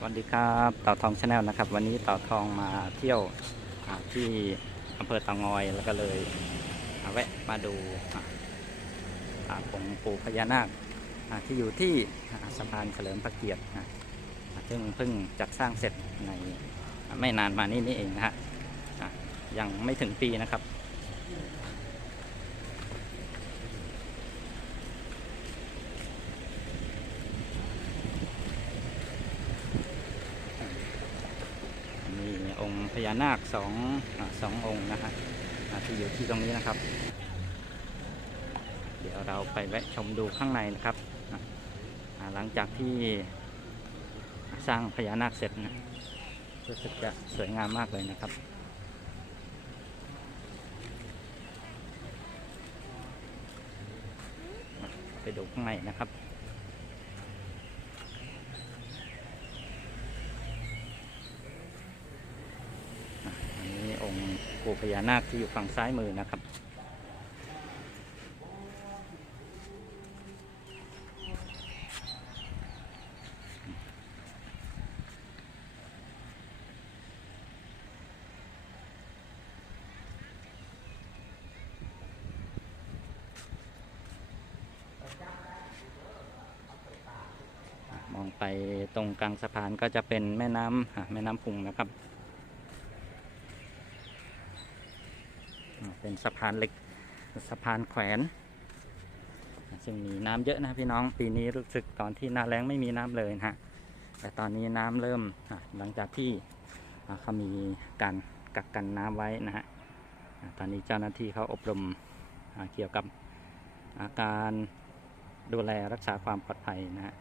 สวัสดีครับเต่าทองชาแนลนะครับ วันนี้เต่าทองมาเที่ยวที่อำเภอต่างอยแล้วก็เลยอ่าแวะมาดูองค์ปู่พญานาคที่อยู่ที่สะพานเฉลิมพระเกียรตินะซึ่งเพิ่งจัดสร้างเสร็จในไม่นานมานี้นี่เองนะฮะยังไม่ถึงปีนะครับ มีองค์ พญานาคสองสององค์นะฮะที่อยู่ที่ตรงนี้นะครับ เดี๋ยวเราไปแวะชมดูข้างในนะครับ หลังจากที่สร้างพญานาคเสร็จนะรู้สึกจะสวยงามมากเลยนะครับไปดูข้างในนะครับ อันนี้องค์ ปู่พญานาคที่อยู่ฝั่งซ้ายมือนะครับ มองไปตรงกลางสะพานก็จะเป็นแม่น้ำแม่น้ำพุงนะครับ อ่า เป็นสะพานเหล็กสะพานแขวน ซึ่งมีน้ำเยอะนะพี่น้องปีนี้รู้สึกตอนที่หน้าแล้งไม่มีน้ำเลยนะฮะแต่ตอนนี้น้ำเริ่มหลังจากที่เขามีการกักกันน้ำไว้นะฮะตอนนี้เจ้าหน้าที่เขาอบรมเกี่ยวกับอาการดูแลรักษาความปลอดภัยนะฮะ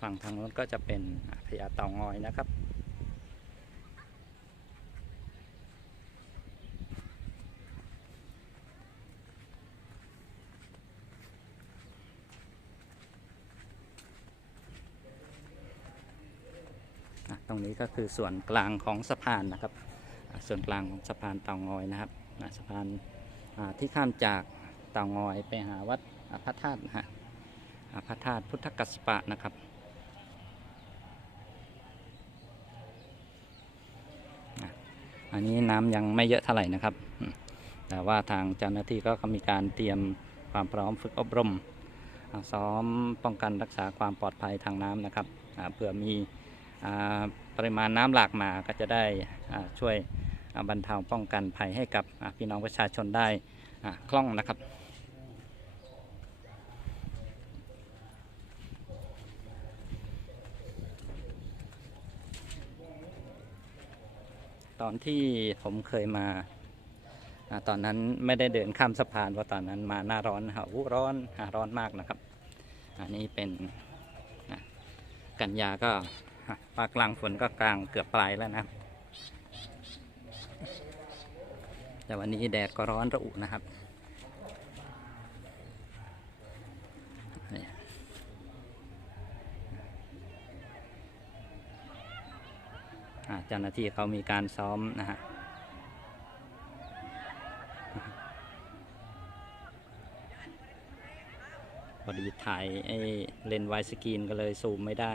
ฝั่งทางโน้นก็จะเป็นพญาเต่างอยนะครับ ตรงนี้ก็คือส่วนกลางของสะพานนะครับ ส่วนกลางของสะพานเต่างอยนะครับสะพานที่ข้ามจากเต่างอยไปหาวัดพระธาตุนะฮะพระธาตุพุทธกัสปะนะครับอะ อันนี้น้ำยังไม่เยอะเท่าไหร่นะครับ แต่ว่าทางเจ้าหน้าที่ก็มีการเตรียมความพร้อมฝึกอบรม ซ้อมป้องกันรักษาความปลอดภัยทางน้ำนะครับเผื่อมีปริมาณน้ำหลากมาก็จะได้ช่วยบรรเทาป้องกันภัยให้กับพี่น้องประชาชนได้คล่องนะครับ ตอนที่ผมเคยมาอตอนนั้นไม่ได้เดินข้ามสะพานเพราะตอนนั้นมาหน้าร้อนฮะครับอู้ร้อนอ่าร้อนมากนะครับ อันนี้เป็นกันยาก็ฮะภาคกลางฝนก็กลางเกือบปลายแล้วนะแต่วันนี้แดดก็ร้อนระอุนะครับนี่อ่า เจ้าหน้าที่เขามีการซ้อมนะฮะพอดีถ่ายไอ้เลนส์ไวสกรีนก็เลยซูมไม่ได้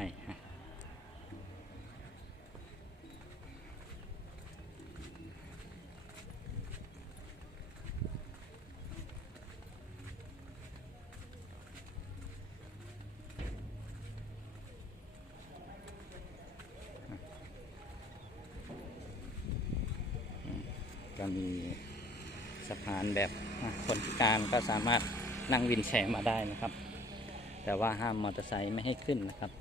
ก็มีสะพานแบบคนพิการก็สามารถนั่งวินแชร์มาได้นะครับ แต่ว่าห้ามมอเตอร์ไซค์ไม่ให้ขึ้นนะครับ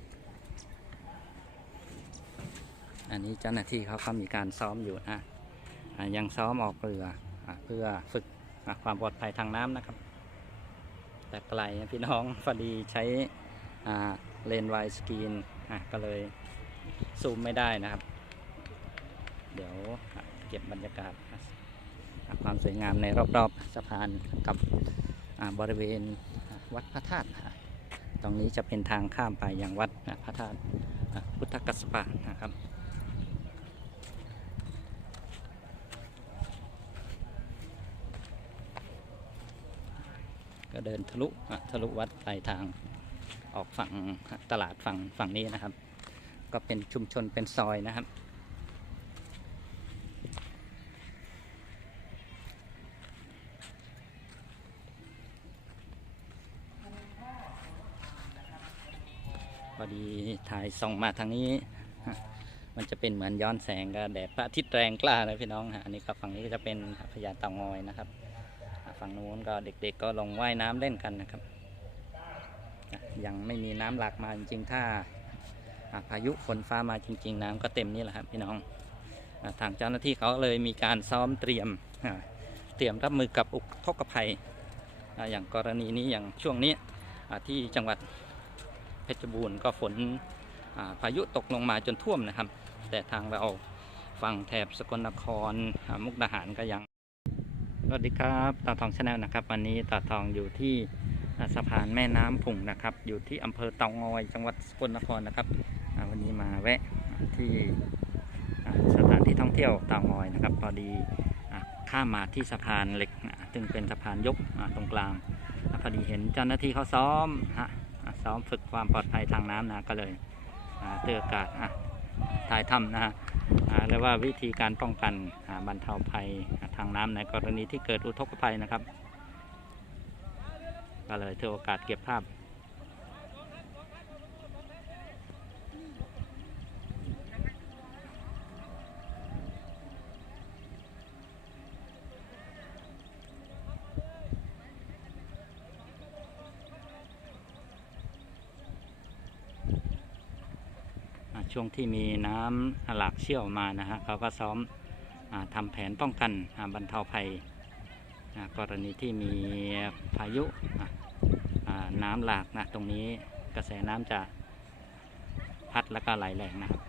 อันนี้เจ้าหน้าที่เขาก็มีการซ้อมอยู่นะยังซ้อมออกเรืออเพื่อฝึกความปลอดภัยทางน้ำนะครับ แต่ไกลพี่น้องพอดีใช้เลนไวสกรีนก็เลยซูมไม่ได้นะครับ เดี๋ยว เก็บบรรยากาศความสวยงามในรอบๆสะพานกับบริเวณวัดพระธาตุตรงนี้จะเป็นทางข้ามไปยังวัดพระธาตุพุทธกัสปะนะครับก็เดินทะลุทะลุวัดไปทางออกฝั่งตลาดฝั่งฝั่งนี้นะครับ ก็เป็นชุมชนเป็นซอยนะครับ พอดีถ่ายส่องมาทางนี้ มันจะเป็นเหมือนย้อนแสงกับแดดพระอาทิตย์แรงกล้านะพี่น้องฮะอันนี้ก็ฝั่งนี้ก็จะเป็นพญาเต่างอยนะครับ ฝั่งนู้นก็เด็กๆก็ลงว่ายน้ำเล่นกันนะครับ ยังไม่มีน้ำหลากมาจริงๆถ้าพายุฝนฟ้ามาจริง ๆ น้ำก็เต็มนี่แหละครับพี่น้องทางเจ้าหน้าที่เขาเลยมีการซ้อมเตรียมเตรียมรับมือกับอุทกภัย อย่างกรณีนี้อย่างช่วงนี้ที่จังหวัด เพชรบูรณ์ก็ฝนพายุตกลงมาจนท่วมนะครับ แต่ทางเราฝั่งแถบสกลนครมุกดาหารก็ยังสวัสดีครับตาทองชาแนลนะครับ วันนี้ตาทองอยู่ที่สะพานแม่น้ำผุ่งนะครับ อยู่ที่อำเภอเตางอยจังหวัดสกลนครนะครับวันนี้มาแวะที่สถานที่ท่องเที่ยวเตางอยนะครับ พอดีข้ามมาที่สะพานเหล็กซึ่งเป็นสะพานยกตรงกลางพอดีเห็นเจ้าหน้าที่เขาซ้อมฮะ ซ้อมฝึกความปลอดภัยทางน้ำนะก็เลยเตืออากาศอะถ่ายทำนะฮะเรียกว่าวิธีการป้องกันบรรเทาภัยทางน้ำในกรณีที่เกิดอุทกภัยนะครับ ก็เลยเถือโอกาสเก็บภาพ ช่วงที่มีน้ำหลากเชี่ยวมานะฮะเขาก็ซ้อมอทำแผนป้องกันบรรเทาภัยกรณีที่มีพายุอะอ่าน้ำหลากนะตรงนี้กระแสน้ำจะพัดแล้วก็ไหลแรงนะครับ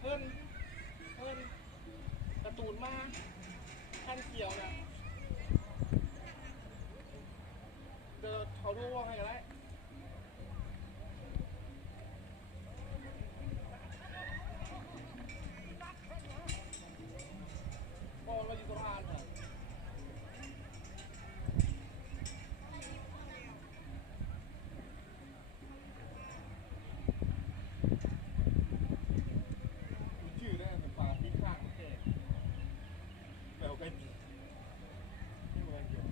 เพิ่นเพิ่นการ์ตูน มาขั้นเขียวเนี่ยเดี๋ยวเขาดูว่าให้กันได้บอลเราอยู่ตรงอ่านเหรอชื่อได้แต่ปากที่ข้างแค่แปลว่าไก่ปีนี่มันเดียว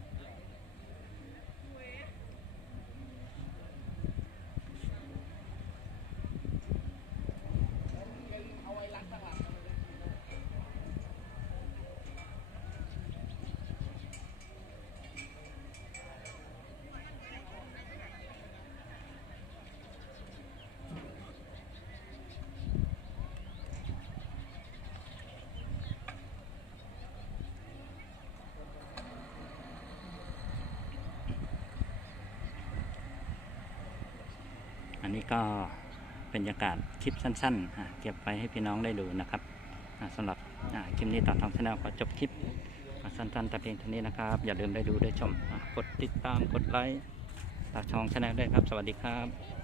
เอาไว้รักต่างหลัง อันนี้ก็เป็นบรรยากาศคลิปสั้นๆ เก็บไว้ให้พี่น้องได้ดูนะครับสำหรับคลิปนี้ต่อทางชาแนลขอจบคลิปสั้นๆแต่เพียงเท่านี้นะครับ อย่าลืมได้ดูได้ชม กดติดตามกดไลค์ตากช่องชาแนลด้วยครับ สวัสดีครับ